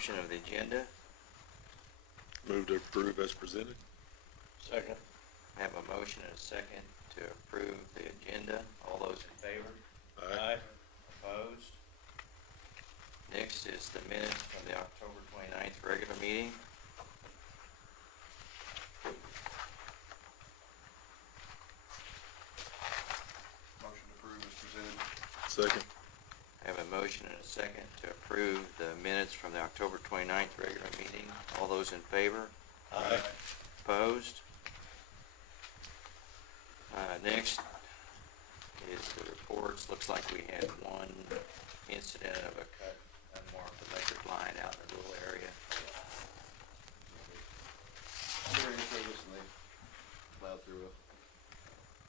adoption of the agenda. Move to approve as presented. Second. I have a motion and a second to approve the agenda. All those in favor? Aye. Opposed? Next is the minutes from the October 29th regular meeting. Motion approved as presented. Second. I have a motion and a second to approve the minutes from the October 29th regular meeting. All those in favor? Aye. Opposed? Next is the reports. Looks like we had one incident of a cut unmarked electric line out in the rural area. During the service, and they plowed through a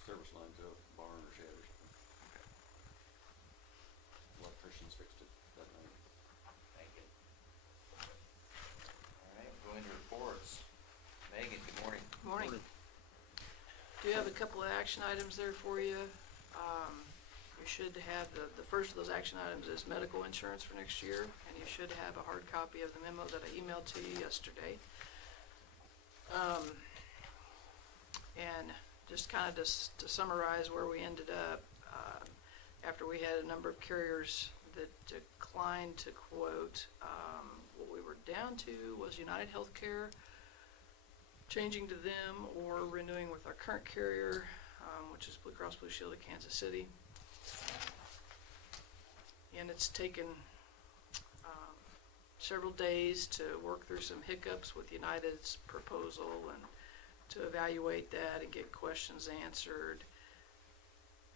service line to a barn or shed or something. Electricians fixed it that night. Thank you. All right, go into reports. Megan, good morning. Morning. Do have a couple of action items there for you. You should have, the first of those action items is medical insurance for next year, and you should have a hard copy of the memo that I emailed to you yesterday. And just kind of to summarize where we ended up, after we had a number of carriers that declined to quote, what we were down to was United Healthcare, changing to them or renewing with our current carrier, which is Blue Cross Blue Shield of Kansas City. And it's taken several days to work through some hiccups with United's proposal and to evaluate that and get questions answered.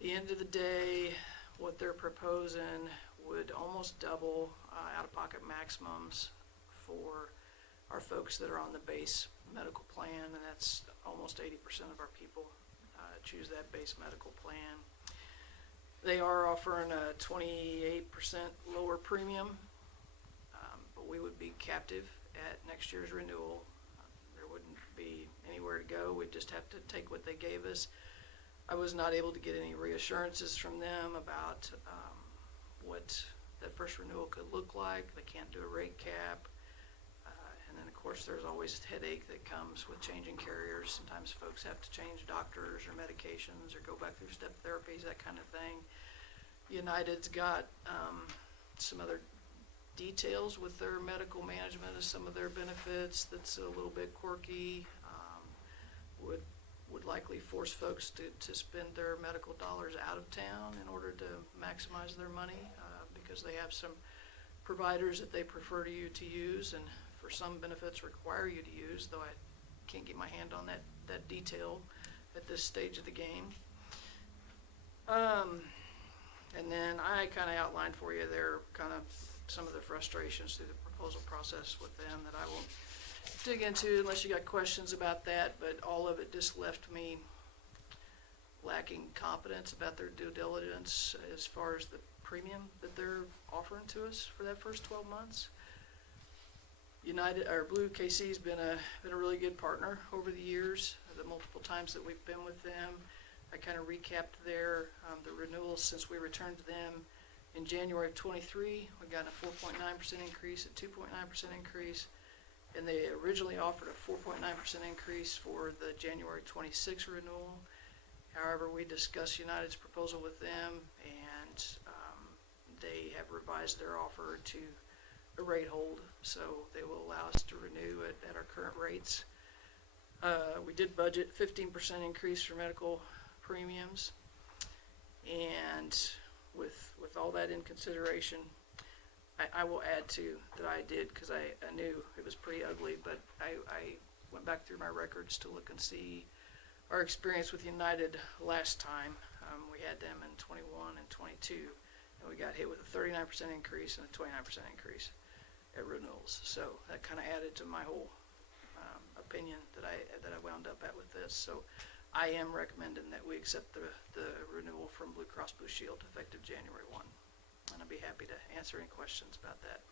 At the end of the day, what they're proposing would almost double out-of-pocket maximums for our folks that are on the base medical plan, and that's almost 80% of our people choose that base medical plan. They are offering a 28% lower premium, but we would be captive at next year's renewal. There wouldn't be anywhere to go. We'd just have to take what they gave us. I was not able to get any reassurances from them about what that first renewal could look like. They can't do a rate cap. And then, of course, there's always headache that comes with changing carriers. Sometimes folks have to change doctors or medications or go back through step therapies, that kind of thing. United's got some other details with their medical management of some of their benefits that's a little bit quirky. Would likely force folks to spend their medical dollars out of town in order to maximize their money because they have some providers that they prefer to use, and for some benefits require you to use, though I can't get my hand on that detail at this stage of the game. And then I kind of outlined for you there kind of some of the frustrations through the proposal process with them that I won't dig into unless you got questions about that, but all of it just left me lacking confidence about their due diligence as far as the premium that they're offering to us for that first 12 months. United, or Blue KC has been a really good partner over the years, the multiple times that we've been with them. I kind of recapped the renewals since we returned to them in January of 23. We got a 4.9% increase, a 2.9% increase, and they originally offered a 4.9% increase for the January 26 renewal. However, we discussed United's proposal with them, and they have revised their offer to a rate hold, so they will allow us to renew it at our current rates. We did budget 15% increase for medical premiums, and with all that in consideration, I will add to that I did, because I knew it was pretty ugly, but I went back through my records to look and see our experience with United last time. We had them in 21 and 22, and we got hit with a 39% increase and a 29% increase at renewals. So that kind of added to my whole opinion that I wound up at with this. So I am recommending that we accept the renewal from Blue Cross Blue Shield effective January 1. And I'd be happy to answer any questions about that.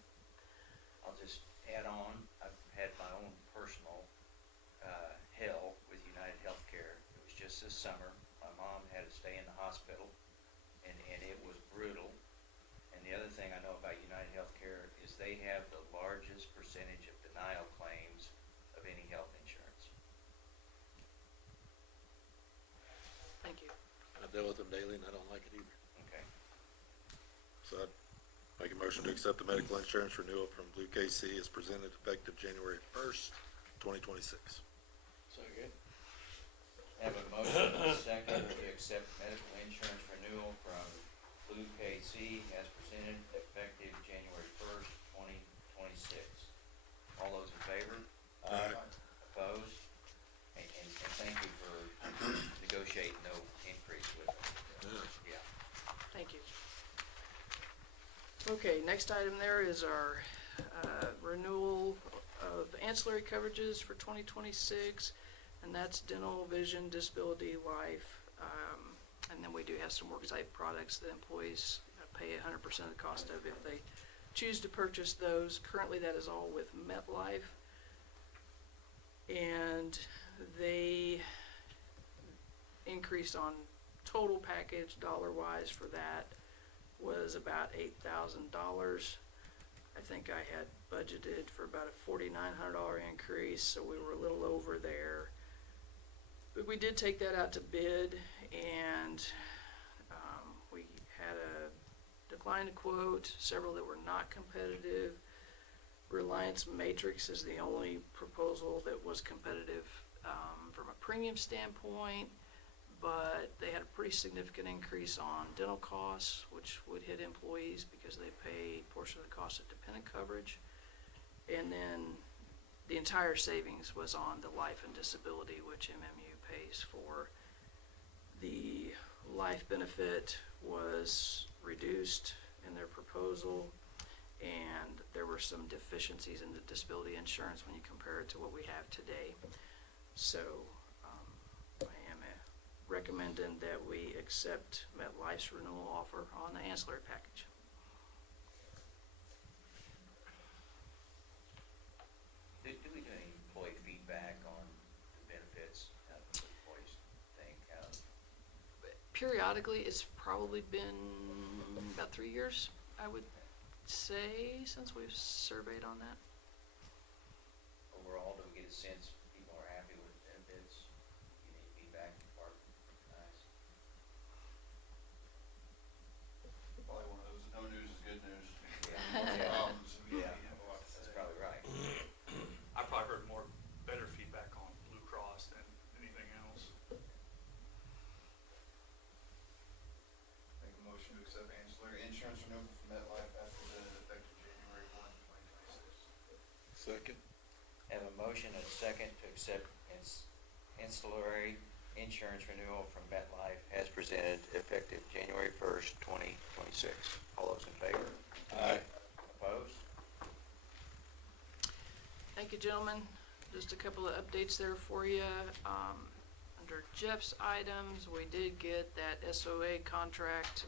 I'll just add on, I've had my own personal hell with United Healthcare. It was just this summer. My mom had to stay in the hospital, and it was brutal. And the other thing I know about United Healthcare is they have the largest dealt with them daily, and I don't like it either. Okay. So I'd make a motion to accept the medical insurance renewal from Blue KC as presented effective January 1st, 2026. Second. Have a motion and a second to accept medical insurance renewal from Blue KC as presented effective January 1st, 2026. All those in favor? Aye. Opposed? And thank you for negotiating no increase with them. Yeah. Yeah. Thank you. Okay, next item there is our renewal of ancillary coverages for 2026, and that's dental, vision, disability, life, and then we do have some worksite products that employees pay 100% of the cost of if they choose to purchase those. Currently, that is all with MetLife, and they increased on total package dollar-wise for that was about $8,000. I think I had budgeted for about a $4,900 increase, so we were a little over there. But we did take that out to bid, and we had a decline to quote, several that were not competitive. Reliance Matrix is the only proposal that was competitive from a premium standpoint, but they had a pretty significant increase on dental costs, which would hit employees because they pay a portion of the cost of dependent coverage. And then the entire savings was on the life and disability, which MMU pays for. The life benefit was reduced in their proposal, and there were some deficiencies in the disability insurance when you compare it to what we have today. So I am recommending that we accept MetLife's renewal offer on the ancillary package. Do we do any employee feedback on the benefits? What the employees think? Periodically, it's probably been about 3 years, I would say, since we've surveyed on that. Overall, do we get a sense people are happy with benefits? Get any feedback? Or nice? Probably one of those, no news is good news. Yeah. Yeah. That's probably right. I probably heard more better feedback on Blue Cross than anything else. Make a motion to accept ancillary insurance renewal from MetLife as presented effective January 1, 2026. Second. Have a motion and a second to accept ancillary insurance renewal from MetLife as presented effective January 1st, 2026. All those in favor? Aye. Opposed? Thank you, gentlemen. Just a couple of updates there for you. Under Jeff's items, we did get that SOA contract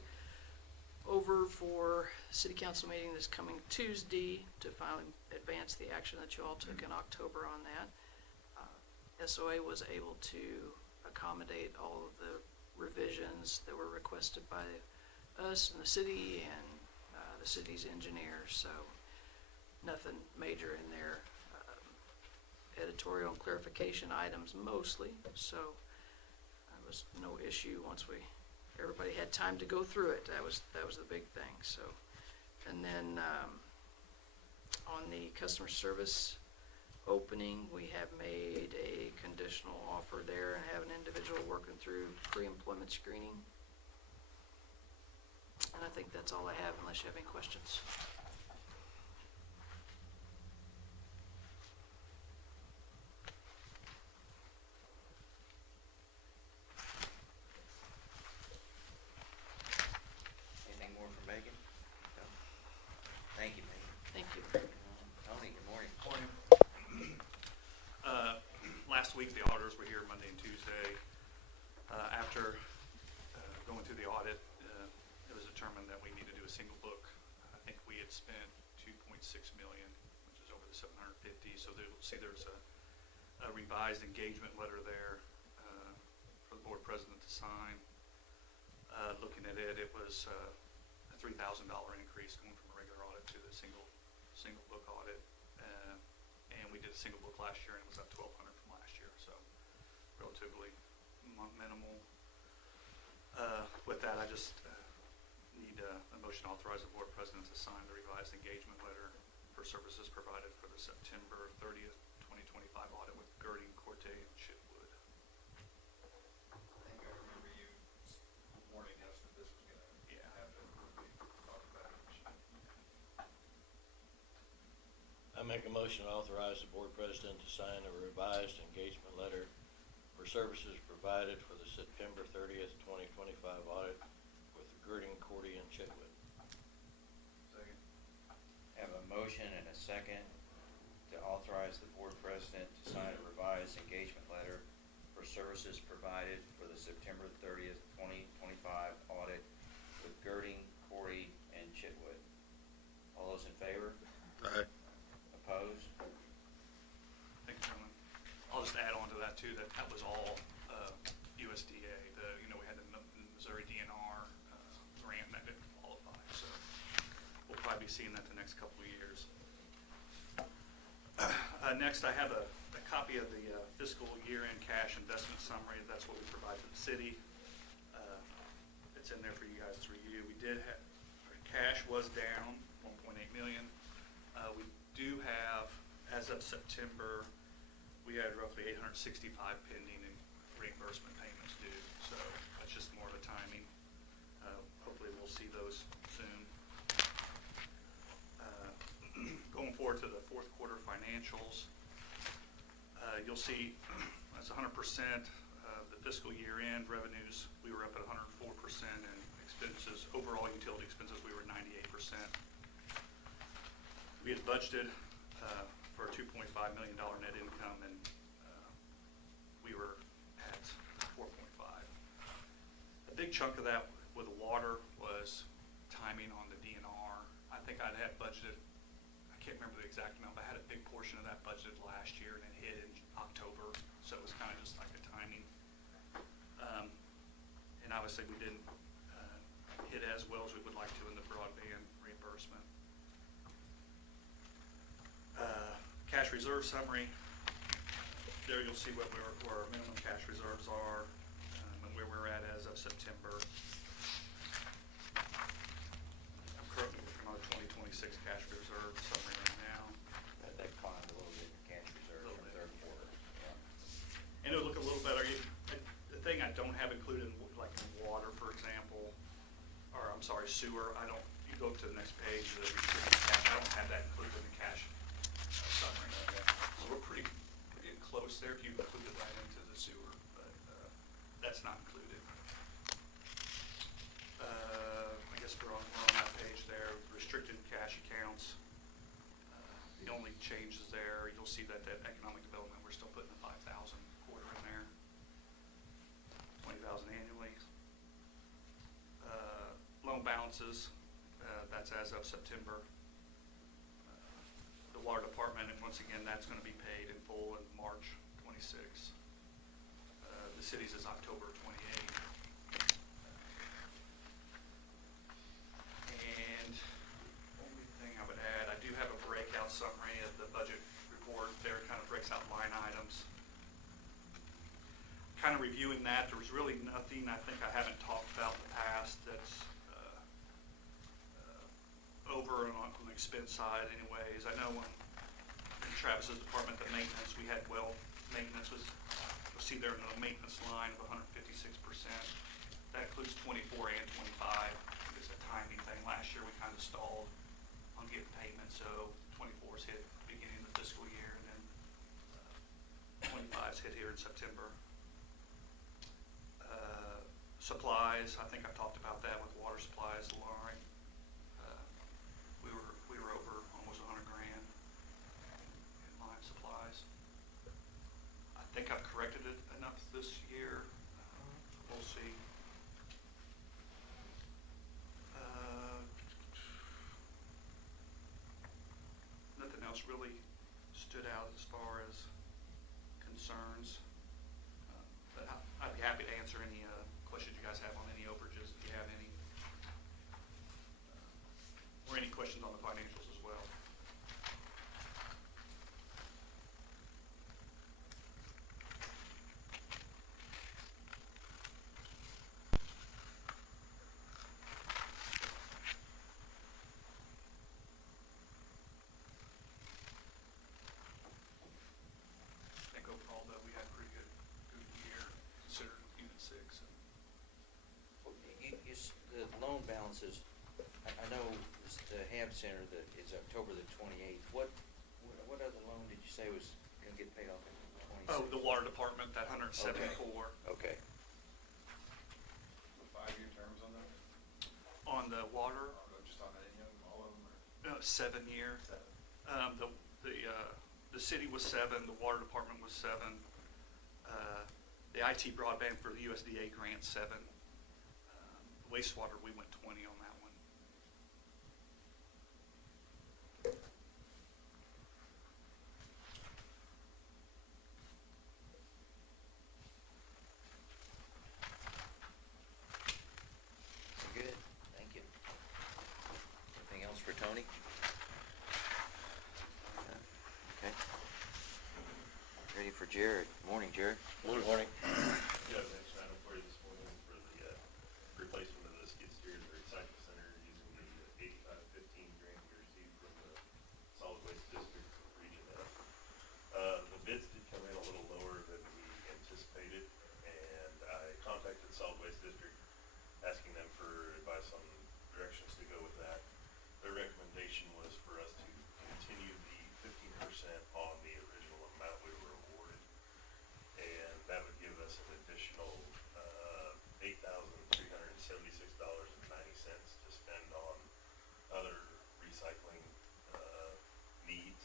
over for city council meeting this coming Tuesday to finally advance the action that you all took in October on that. SOA was able to accommodate all of the revisions that were requested by us and the city and the city's engineers, so nothing major in there. Editorial and clarification items mostly, so there was no issue once everybody had time to go through it. That was the big thing. So, and then on the customer service opening, we have made a conditional offer there and have an individual working through pre-employment screening. And I think that's all I have unless you have any questions. Anything more from Megan? No? Thank you, Megan. Thank you. Tony, good morning. Morning. Last week, the auditors were here Monday and Tuesday. After going through the audit, it was determined that we need to do a single book. I think we had spent $2.6 million, which is over the 750. So there's a revised engagement letter there for the board president to sign. Looking at it, it was a $3,000 increase going from a regular audit to the single book audit. And we did a single book last year, and it was up $1,200 from last year, so relatively minimal. With that, I just need a motion to authorize the board president to sign the revised engagement letter for services provided for the September 30th, 2025 audit with Girding, Corte, and Chitwood. I think I remember you warning us that this was gonna Yeah. happen when we talked about it. I make a motion to authorize the board president to sign a revised engagement letter for services provided for the September 30th, 2025 audit with Girding, Corte, and Chitwood. Second. Have a motion and a second to authorize the board president to sign a revised engagement letter for services provided for the September 30th, 2025 audit with Girding, Corte, and Chitwood. All those in favor? Aye. Opposed? Thank you, gentlemen. I'll just add on to that too, that was all USDA. We had the Missouri DNR grant that didn't qualify, so we'll probably be seeing that the next couple of years. Next, I have a copy of the fiscal year-end cash investment summary. That's what we provide to the city. It's in there for you guys to review. We did have, cash was down 1.8 million. We do have, as of September, we had roughly 865 pending in reimbursement payments due, so that's just more of a timing. Hopefully we'll see those soon. Going forward to the fourth quarter financials, you'll see that's 100% of the fiscal year end revenues. We were up at 104%, and expenses, overall utility expenses, we were 98%. We had budgeted for a $2.5 million net income, and we were at 4.5. A big chunk of that with the water was timing on the DNR. I think I'd had budgeted, I can't remember the exact amount, but I had a big portion of that budgeted last year and it hit in October, so it was kind of just like a timing. And obviously we didn't hit as well as we would like to in the broadband reimbursement. Cash reserve summary. There you'll see where our minimum cash reserves are and where we're at as of September. I'm currently working on a 2026 cash reserve summary right now. That climbed a little bit in cash reserve Little from bit. third quarter. Yeah. And it'll look a little better. The thing I don't have included, like in water, for example, or I'm sorry, sewer, you go to the next page, the restricted cash, I don't have that included in the cash summary. So we're pretty close there if you include it right into the sewer, but that's not included. I guess we're on that page there, restricted cash accounts. The only changes there, you'll see that economic development, we're still putting the 5,000 quarter in there, 20,000 annually. Loan balances, that's as of September. The water department, and once again, that's going to be paid in full in March 26. The city's is October 28. And only thing I would add, I do have a breakout summary of the budget report. There it kind of breaks out line items. Kind of reviewing that, there was really nothing I think I haven't talked about in the past that's over on the expense side anyways. I know in Travis's department, the maintenance, we had well maintenance was, you'll see there in the maintenance line of 156%. That includes 24 and 25. It's a timing thing. Last year we kind of stalled on getting payment, so 24's hit beginning of the fiscal year, and then 25's hit here in September. Supplies, I think I talked about that with water supplies, Lauren. We were over almost 100 grand in line supplies. I think I've corrected it enough this year. We'll see. Nothing else really stood out as far as concerns. But I'd be happy to answer any questions you guys have on any overages, if you have any. Or any questions on the financials as well. Center that is October the 28th. What other loan did you say was gonna get paid off in 26? Oh, the water department, that 174. Okay. The 5-year terms on those? On the water, Or just on any of them, all of them, or? 7 year. The city was 7, the water department was 7. The IT broadband for the USDA grant 7. Wastewater, we went 20 on that one. Good, thank you. Anything else for Tony? Okay. Ready for Jared. Morning, Jared. Good morning. Yeah, next item for you this morning for the replacement of the skid steer in the recycle center using the 8515 grant we received from the solid waste district region F. The bids did come in a little lower than we anticipated, and I contacted solid waste district asking them for advice on directions to go with that. Their recommendation was for us to continue the 15% on the original amount we were awarded, and that would give us an additional $8,376.90 to spend on other recycling needs.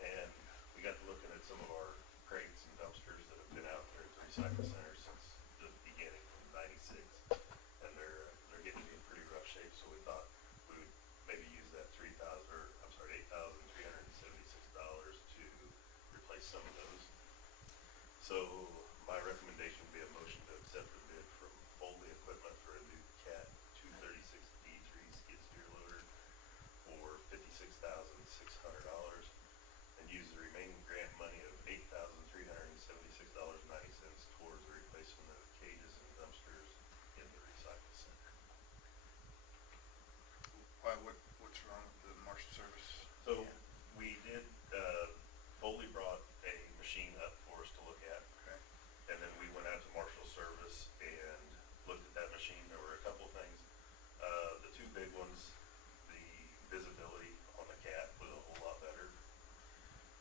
And we got to looking at some of our crates and dumpsters that have been out there at the recycle center since the beginning from '96, and they're getting to be in pretty rough shape. So we thought we would maybe use that $8,376 to replace some of those. So my recommendation would be a motion to accept the bid from Foley Equipment for a new Cat 236D3 skid steer loader for $56,600 and use the remaining grant money of $8,376.90 towards the replacement of cages and dumpsters in the recycle center. Why, what's wrong with the marshal service? So we did, Foley brought a machine up for us to look at. Okay. And then we went out to Marshall Service and looked at that machine. There were a couple of things. The two big ones, the visibility on the Cat was a whole lot better.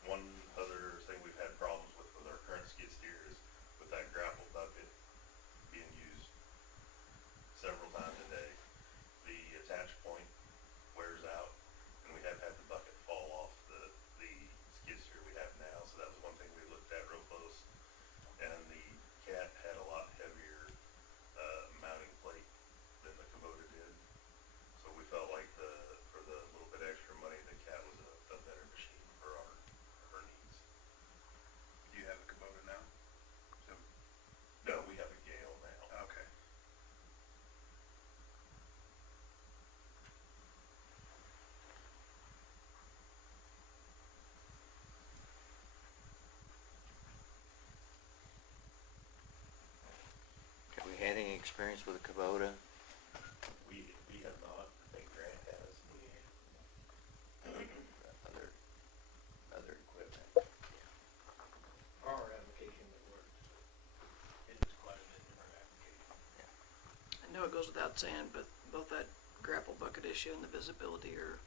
One other thing we've had problems with our current skid steer is with that grapple bucket being used several times a day. The attach point wears out, and we have had the bucket fall off the skid steer we have now. So that was one thing we looked at real close. And the Cat had a lot heavier mounting plate than the Kubota did. So we felt like for the little bit extra money, the Cat was a better machine for our needs. Do you have a Kubota now? So, No, we have a Gale now. okay. Have we had any experience with a Kubota? We have not. I think Grant has. Other equipment? Our application that worked, it was quite a bit different application. I know it goes without saying, but both that grapple bucket issue and the visibility are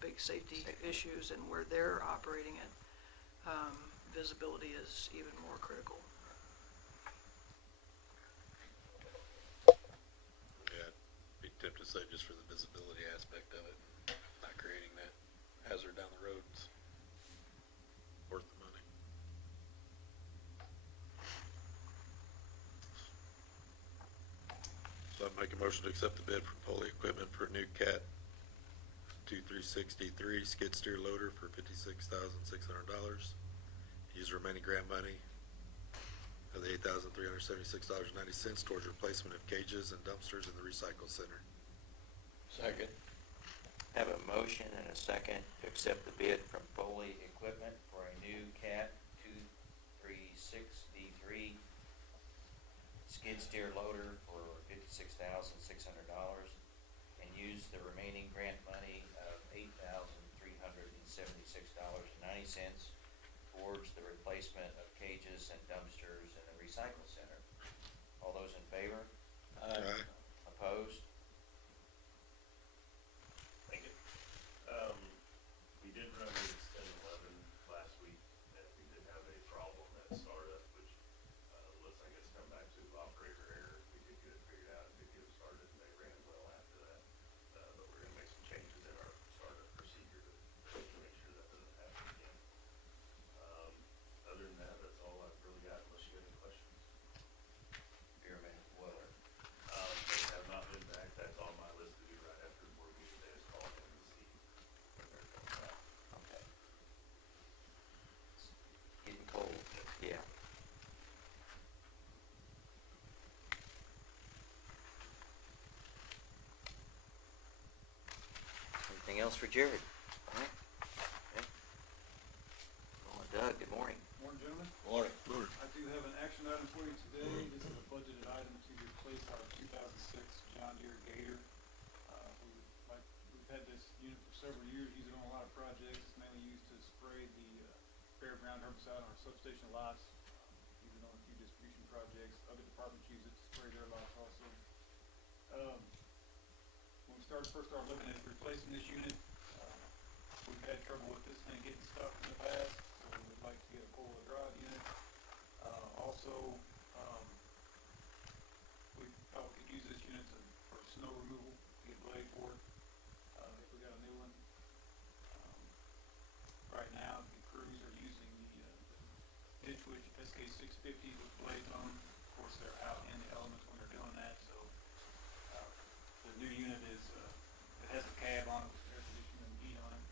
big safety issues, and where they're operating it, visibility is even more critical. Yeah, I'd be tempted to say just for the visibility aspect of it, not creating that hazard down the road, it's worth the money. So I'd make a motion to accept the bid from Foley Equipment for a new Cat 236D3 skid steer loader for $56,600. Use the remaining grant money of the $8,376.90 towards replacement of cages and dumpsters in the recycle center. Second. Have a motion and a second to accept the bid from Foley Equipment for a new Cat 236D3 skid steer loader for $56,600 and use the remaining grant money of $8,376.90 towards the replacement of cages and dumpsters in the recycle center. All those in favor? Aye. Opposed? Thank you. else for Jared? All right. Okay. Well, Doug, good morning. Morning, gentlemen. Morning. I do have an action item for you today. This is a budgeted item to replace our 2006 John Deere Gator. We've had this unit for several years, use it on a lot of projects. It's mainly used to spray the bare ground herbicide on our substation lots. Use it on a few distribution projects. Other departments use it to spray their lots also. When we first started looking at replacing this unit, we've had trouble with this thing getting stuck in the past, so we'd like to get a four-wheel drive unit. We thought we could use this unit for snow removal, to get blade for it, if we got a new one. Right now, the crews are using the Ditch Witch SK650 with blades on. Of course, they're out in the elements when they're doing that, so the new unit is, it has a cab on it with air conditioning and heat on it.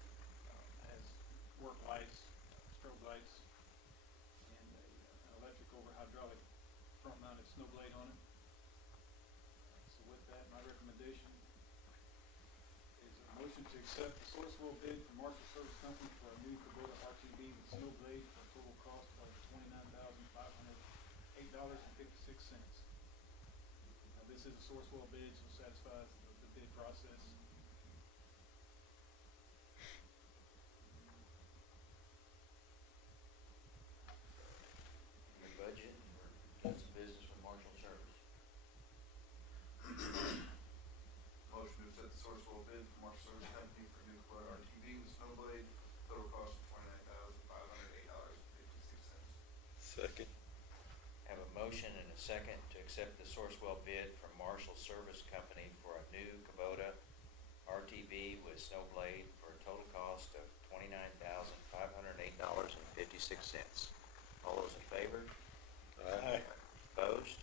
Has work lights, strobe lights, and an electric over hydraulic front mounted snow blade on it. So with that, my recommendation is a motion to accept the Sourcewell bid from Marshall Service Company for a new Kubota RTB with snow blade for a total cost of $29,508.56. This is a Sourcewell bid, so satisfies the bid process. Your budget, or doing some business with Marshall Service? Motion to accept the Sourcewell bid from Marshall Service Company for new Kubota RTV with snow blade, total cost of $29,508.56. Second. Have a motion and a second to accept the Sourcewell bid from Marshall Service Company for a new Kubota RTV with snow blade for a total cost of $29,508.56. All those in favor? Aye. Opposed?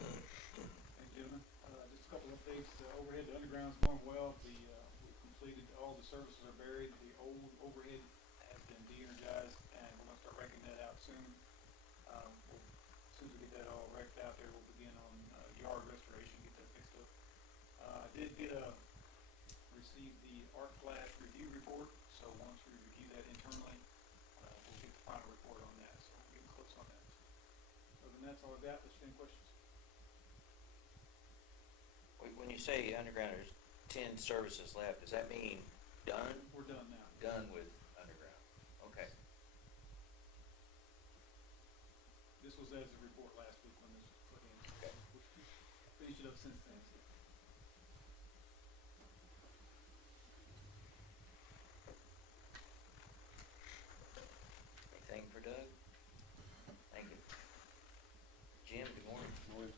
Thank you, gentlemen. Just a couple updates. Overhead to underground's going well. We've completed, all the services are buried. The old overhead has been de-energized, and we're gonna start wrecking that out soon. As soon as we get that all wrecked out there, we'll begin on yard restoration, get that fixed up. I did receive the Art Flash review report, so once we review that internally, we'll get the final report on that, so we're getting close on that. Other than that, that's all I've got. There's any questions? When you say underground, there's 10 services left, does that mean done? We're done now. Done with underground? Okay. This was as a report last week when this was put in. Okay. Finished it up since then. So. Anything for Doug? Thank you. Jim, good morning. Morning.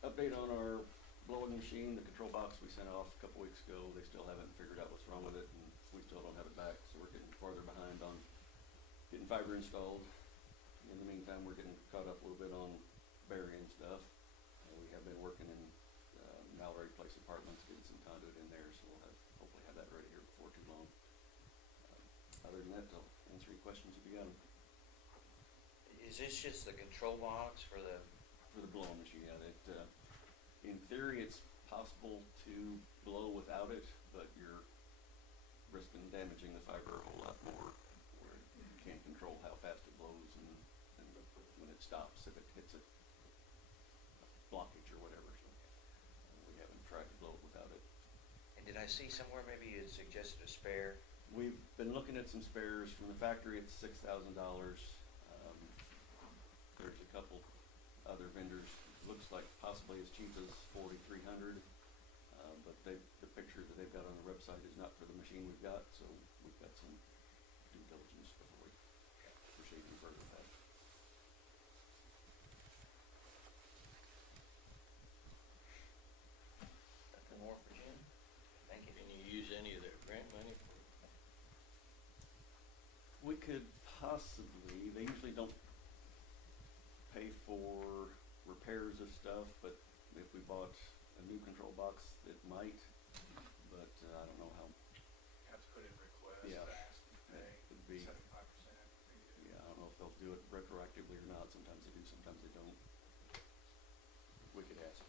Update on our blowing machine, the control box we sent off a couple weeks ago. They still haven't figured out what's wrong with it, and we still don't have it back, so we're getting farther behind on getting fiber installed. In the meantime, we're getting caught up a little bit on burying stuff. We have been working in Mallory Place Apartments, getting some conduit in there, so we'll hopefully have that ready here before too long. Other than that, I'll answer any questions if you got them. Is this just the control box for the, For the blowing machine, yeah, in theory, it's possible to blow without it, but you're risking damaging the fiber a whole lot more, where you can't control how fast it blows and when it stops, if it hits a blockage or whatever, so we haven't tried to blow it without it. and did I see somewhere maybe you had suggested a spare? We've been looking at some spares from the factory. It's $6,000. There's a couple other vendors, looks like possibly as cheap as $4,300, but the picture that they've got on their website is not for the machine we've got, so we've got some due diligence before we proceed any further with that. Nothing more for Jim? Thank you. Can you use any of their grant money for? We could possibly, they usually don't pay for repairs of stuff, but if we bought a new control box, it might, but I don't know how. Have to put in request, Yeah. ask, pay, It'd be, 75%. yeah, I don't know if they'll do it retroactively or not. Sometimes they do, sometimes they don't. We could ask.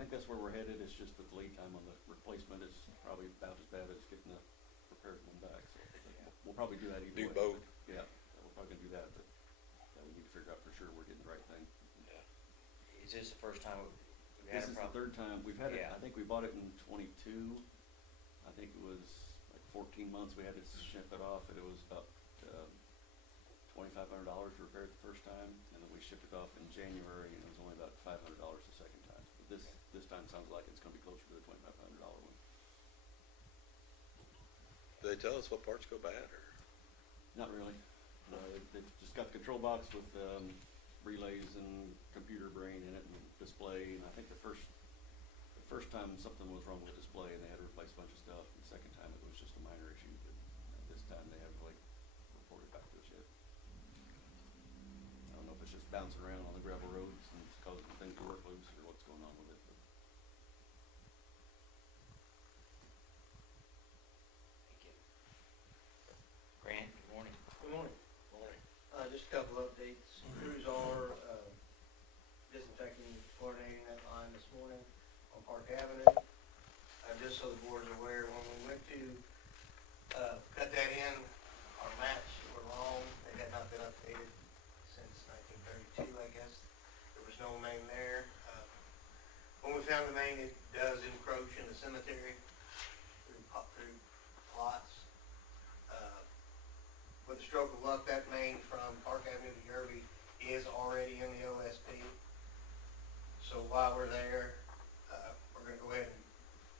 think that's where we're headed, it's just that the lead time on the replacement is probably about as bad as getting the repaired one back, so we'll probably do that either way. Do both. Yeah, we're probably gonna do that, but we need to figure out for sure we're getting the right thing. Is this the first time we've This had a is the problem? third time, we've had it, Yeah. I think we bought it in 22, I think it was like 14 months we had to ship it off, and it was about $2,500 to repair it the first time, and then we shipped it off in January, and it was only about $500 the second time. But this time sounds like it's gonna be closer to the $2,500 one. Do they tell us what parts go bad, or? Not really. No, they've just got the control box with relays and computer brain in it and display, and I think the first time something was wrong with the display and they had to replace a bunch of stuff, and the second time it was just a minor issue, but this time they haven't really reported back to us yet. I don't know if it's just bouncing around on the gravel roads and it's causing things to work loose or what's going on with it, but. Thank you. Grant, good morning. Good morning. Morning. Just a couple updates. Crews are disinfecting, chlorinating that line this morning on Park Avenue. Just so the board's aware, when we went to cut that in, our maps were wrong. They had not been updated since 1932, I guess. There was no main there. When we found the main, it does encroach in the cemetery through plots. With a stroke of luck, that main from Park Avenue to Yerby is already in the OSP. So while we're there, we're gonna go ahead and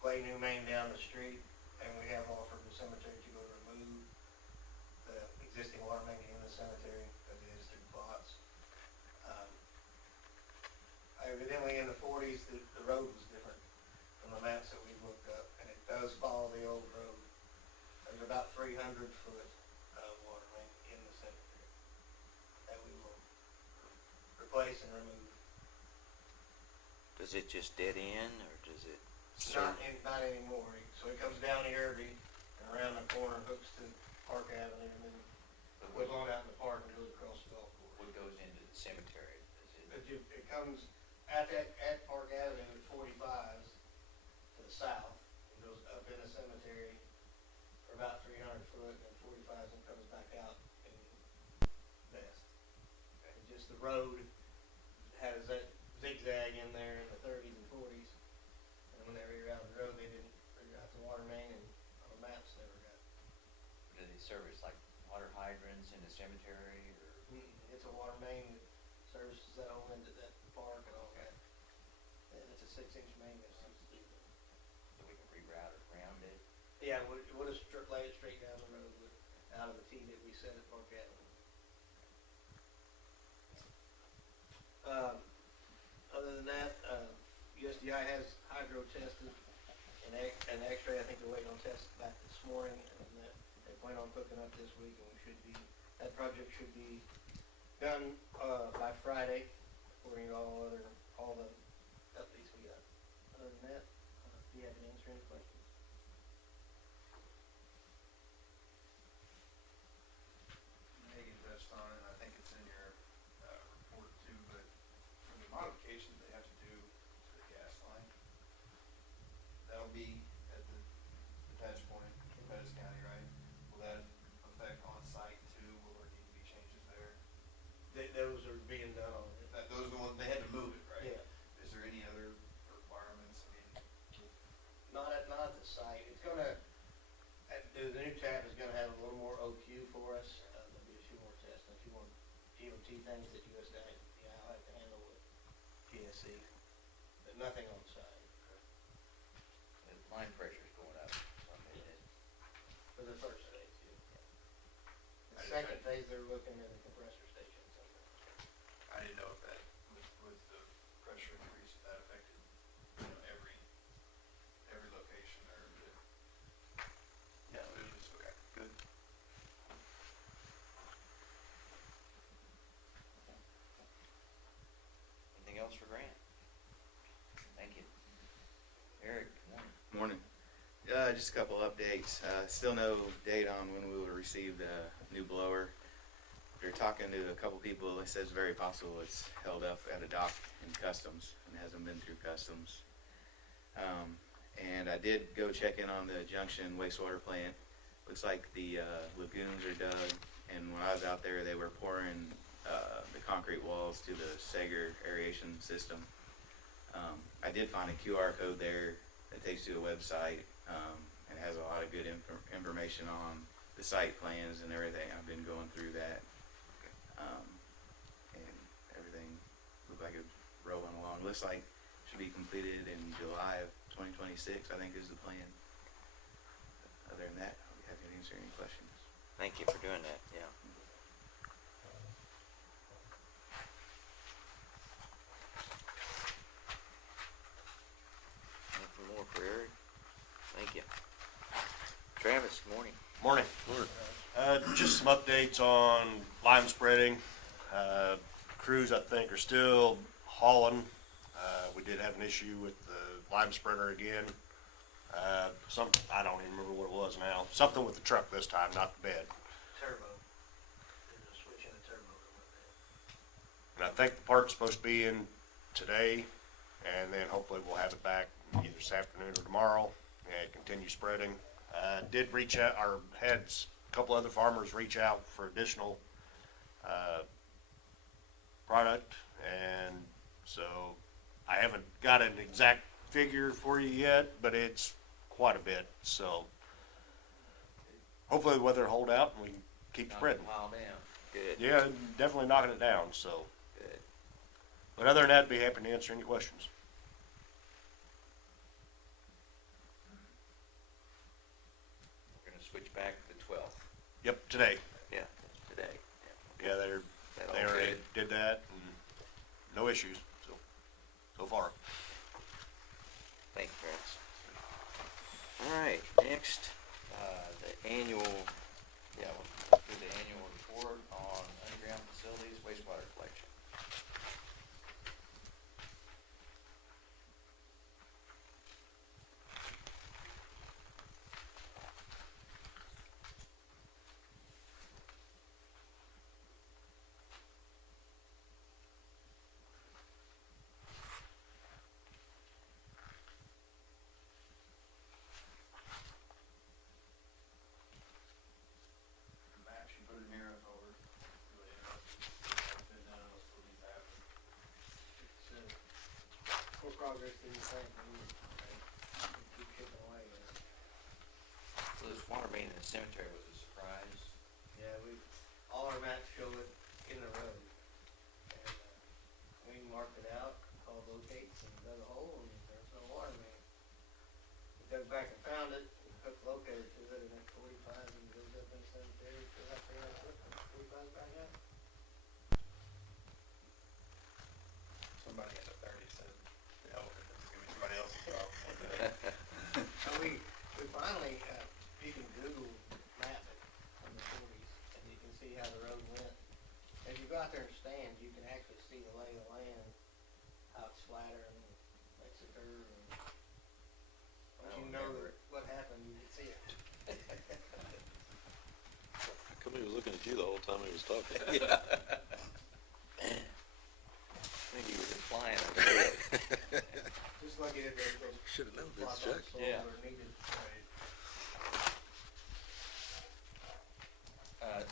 lay new main down the street, and we have offered the cemetery to go remove the existing water main in the cemetery, because it is through plots. Evidently in the 40s, the road was different from the maps that we looked up, and it does follow the old road. There's about 300 foot water main in the cemetery that we will replace and remove. Does it just dead end, or does it? Not anymore. So it comes down here and around the corner, hooks to Park Avenue, and then goes on out in the park and goes across the golf course. What goes into the cemetery? It comes at Park Avenue at 45s to the south, and goes up in the cemetery for about 300 foot, and then 45s and comes back out in west. And just the road has that zigzag in there in the 30s and 40s, and when they rear out the road, they didn't figure out the water main, and on the maps never got. Do they service like water hydrants in the cemetery, or? It's a water main that services that whole end of that park and all that. And it's a 6-inch main that runs through there. So we can reroute it around it? Yeah, we'll just lay it straight down the road out of the T that we set at Park Avenue. Other than that, USDI has hydro tested an X-ray. I think they're waiting on tests back this morning, and they plan on hooking up this week, and that project should be done by Friday, according to all the updates we got. Other than that, do you have an answer any questions? Megan touched on it, I think it's in your report too, but for the modifications they have to do to the gas line, that'll be at the attach point in Pettis County, right? Will that affect on-site too? Will there need to be changes there? Those are being done on it. Those are the ones, they had to move it, right? Yeah. Is there any other requirements? I mean, Not at the site. It's gonna, the new tap is gonna have a little more OQ for us. There'll be a few more tests and a few more GOT things that USDA will have to handle with PSC, but nothing on site. The line pressure's going up, so I mean, For the first phase, yeah. The second phase, they're looking at a compressor station somewhere. I didn't know if that, with the pressure increase, if that affected, every location or if. No. It was, okay, good. Anything else for Grant? Thank you. Eric, good morning. Morning. Just a couple updates. Still no date on when we will receive the new blower. We're talking to a couple people. It says very possible it's held up at a dock in customs and hasn't been through customs. And I did go check in on the Junction wastewater plant. Looks like the lagoons are dug, and when I was out there, they were pouring the concrete walls to the Sager aeration system. I did find a QR code there that takes you to a website, and has a lot of good information on the site plans and everything. I've been going through that, and everything looked like it was rolling along. Looks like it should be completed in July of 2026, I think is the plan. Other than that, I'll be happy to answer any questions. Thank you for doing that, yeah. Anything more for Eric? Thank you. Travis, good morning. Morning. Just some updates on lime spreading. Crews, I think, are still hauling. We did have an issue with the lime spreader again. I don't even remember what it was now. Something with the truck this time, not the bed. Turbo. There's a switch in the turbo that went bad. And I think the part's supposed to be in today, and then hopefully we'll have it back either this afternoon or tomorrow and continue spreading. Did reach out, or had a couple other farmers reach out for additional product, and so I haven't got an exact figure for you yet, but it's quite a bit. So hopefully the weather will hold out and we can keep spreading. Pile down. Good. Yeah, definitely knocking it down. So, Good. but other than that, be happy to answer any questions. We're gonna switch back to the 12th. Yep, today. Yeah, today. Yeah, That they all already good? did that, and no issues. So far. Thank you, Travis. All right, next, the annual, we'll do the annual report on underground facilities, wastewater collection. Maps you put in here, I told her, really interesting. I've been down, let's put these happen. So, What progress do you think we keep chipping away at? So this water main in the cemetery was a surprise. Yeah, all our maps show it in the road. And, we marked it out, called locates and dug a hole, and there's no water main. We dug back and found it, and hooked locator to it, and that 45 and goes up in the cemetery, goes out there, and hook 45 back out. somebody at the 30 said, no, it's gonna be somebody else's problem. So we finally, you can Google map it from the 40s, and you can see how the road went. As you go out there and stand, you can actually see the lay of the land, how it's flatter and makes a curve. And once you know what happened, you can see it. How come he was looking at you the whole time he was talking? I think he was implying I did. Just lucky that those Should've known this, plots Chuck. on soil Yeah. were needed.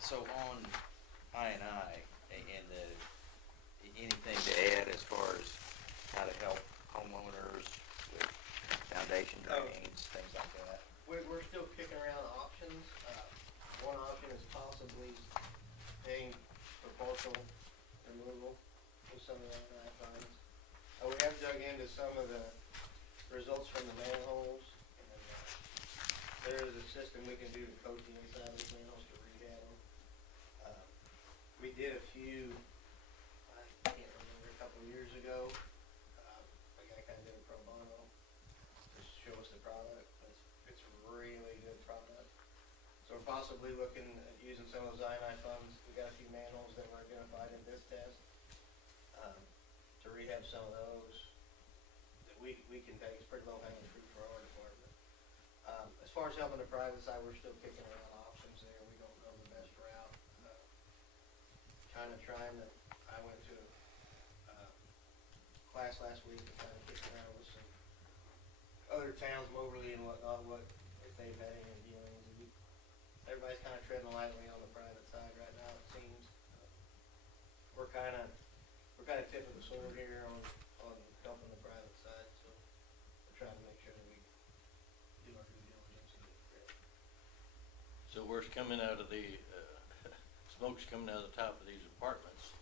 So on I&I, and anything to add as far as how to help homeowners with foundation drains, things like that? We're still kicking around options. One option is possibly paying for partial removal of some of the knife lines. We have dug into some of the results from the manholes, and there is a system we can do to coat the inside of the manholes to rehab them. We did a few, I can't remember, a couple of years ago. A guy kinda did a pro bono, just show us the product. It's a really good product. So we're possibly looking at using some of those INI funds. We got a few manholes that were identified in this test, to rehab some of those that we can take. It's pretty low hanging fruit for our department. As far as helping the private side, we're still kicking around options there. We don't know the best route. I went to a class last week and kinda kicked around with some other towns, Moberly and whatnot, what, if they've had any dealings. Everybody's kind of treading lightly on the private side right now, it seems. We're kind of tip of the sword here on helping the private side, so we're trying to make sure that we do our due diligence and get it. So where's coming out of the, smoke's coming out of the top of these apartments?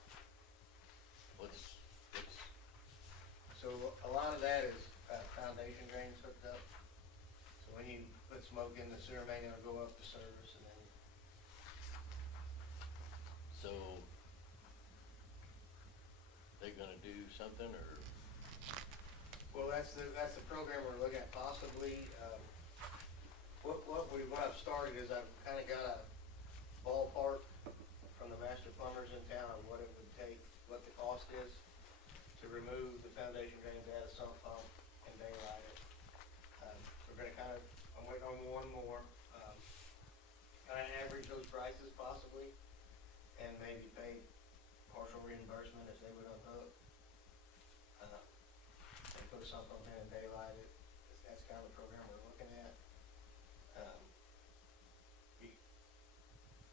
What's, So a lot of that is foundation drains hooked up. So when you put smoke in, the sewer main, it'll go up the service and then, so they gonna do something, or? well, that's the program we're looking at possibly. What I've started is I've kind of got a ballpark from the master plumbers in town of what it would take, what the cost is to remove the foundation drains, add a sump pump, and daylight it. We're gonna I'm waiting on one more, kind of average those prices possibly, and maybe pay partial reimbursement if they would unhook. And put a sump pump in and daylight it. That's kind of the program we're looking at.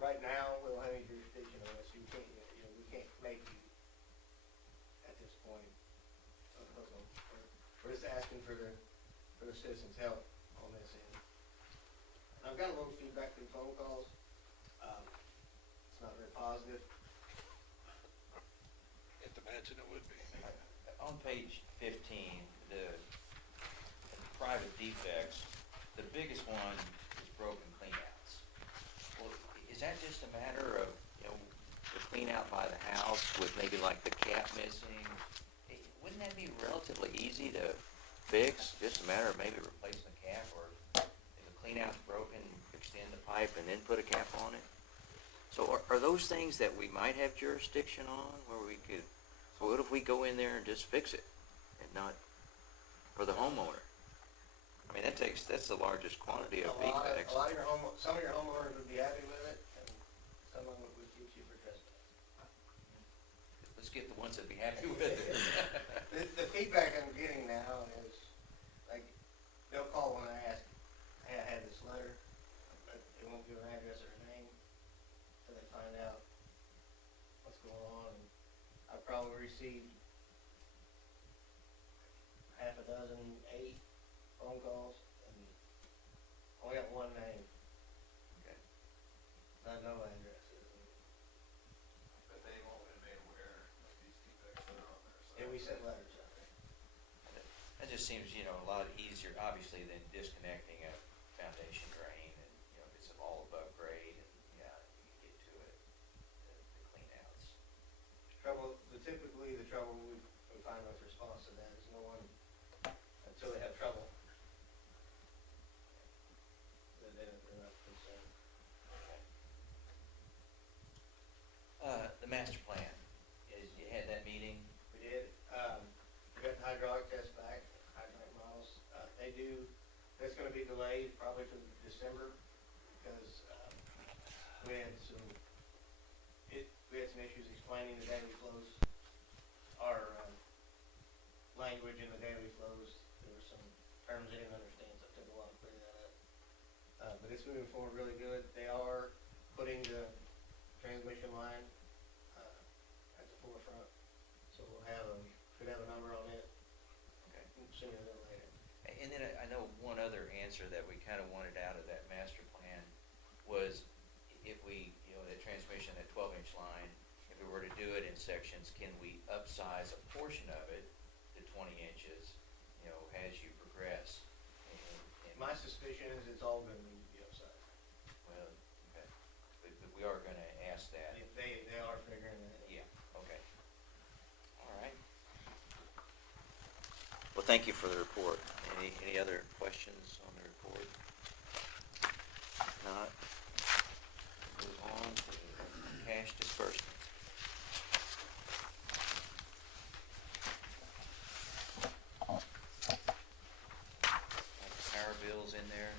Right now, we don't have any jurisdiction on this. We can't make you at this point unhook them. We're just asking for the citizens' help on this end. And I've got a little feedback through phone calls. It's not very positive. Can't imagine it would be. On page 15, the private defects, the biggest one is broken cleanouts. Well, is that just a matter of, the clean out by the house with maybe like the cap missing? Wouldn't that be relatively easy to fix? Just a matter of maybe replacing the cap, or if the clean out's broken, extend the pipe and then put a cap on it? So are those things that we might have jurisdiction on, where we could, so what if we go in there and just fix it and not for the homeowner? I mean, that's the largest quantity of defects. Some of your homeowners would be happy with it, and some of them would get you for trespass. Let's get the ones that be happy with it. The feedback I'm getting now is, like, they'll call when I ask, hey, I had this letter, but they won't give an address or a name until they find out what's going on. And I've probably received half a dozen, 8 phone calls, and only got one name, Okay. not no addresses. But they won't have been aware of these defects that are on there, so. And we sent letters out there. That just seems, a lot easier, obviously, than disconnecting a foundation drain and, if it's all above grade and, yeah, you can get to it, the clean outs. Typically the trouble we find with response to that is no one, until they have trouble, they're not concerned. The master plan, you had that meeting? We did, we got the hydraulic test back, hydraulic models, that's gonna be delayed probably to December, because, we had some issues explaining the daily flows, our, language in the daily flows. There were some terms I didn't understand, so it took a while to clear that up. But it's moving forward really good. They are putting the transmission line, at the forefront, so should have a number on it Okay. sooner than later. And then I know one other answer that we kind of wanted out of that master plan was if we, the transmission, that 12-inch line, if we were to do it in sections, can we upsize a portion of it to 20 inches, as you progress? And My suspicion is it's all gonna need to be upside. well, okay. But we are going to ask that. They are figuring that out. Yeah, okay. All right. Well, thank you for the report. Any other questions on the report? If not, move on to cash disbursements. Power bills in there.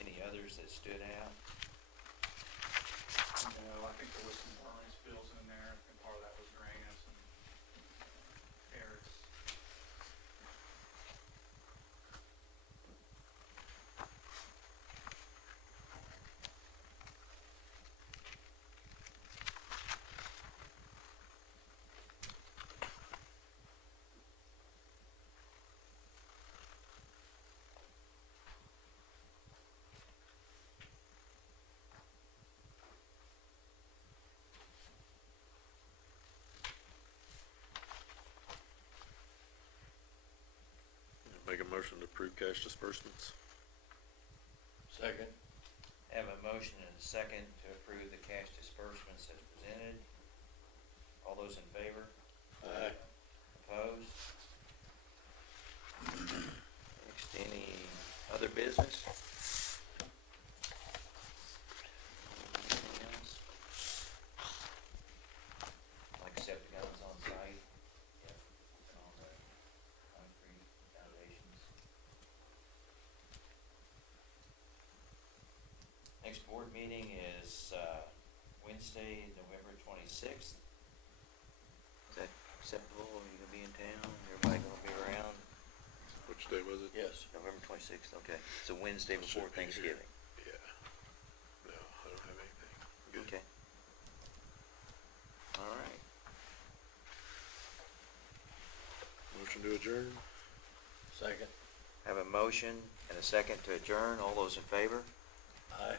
Any others that stood out? No, I think there was some warranty spills in there, and part of that was grants and errors. Make a motion to approve cash disbursements. Second. Have a motion and a second to approve the cash disbursements as presented. All those in favor? Aye. Opposed? Next, any other business? Anything else? Like septic guns on site? Yep, and on the concrete foundations. Next board meeting is, Wednesday, November 26th. Is that acceptable? Are you gonna be in town? Everybody gonna be around? Which day was it? Yes. November 26th, okay. It's a Wednesday before Should be here. Thanksgiving. Yeah. No, I don't have anything. Good. Okay. All right. Motion to adjourn? Second. Have a motion and a second to adjourn. All those in favor? Aye.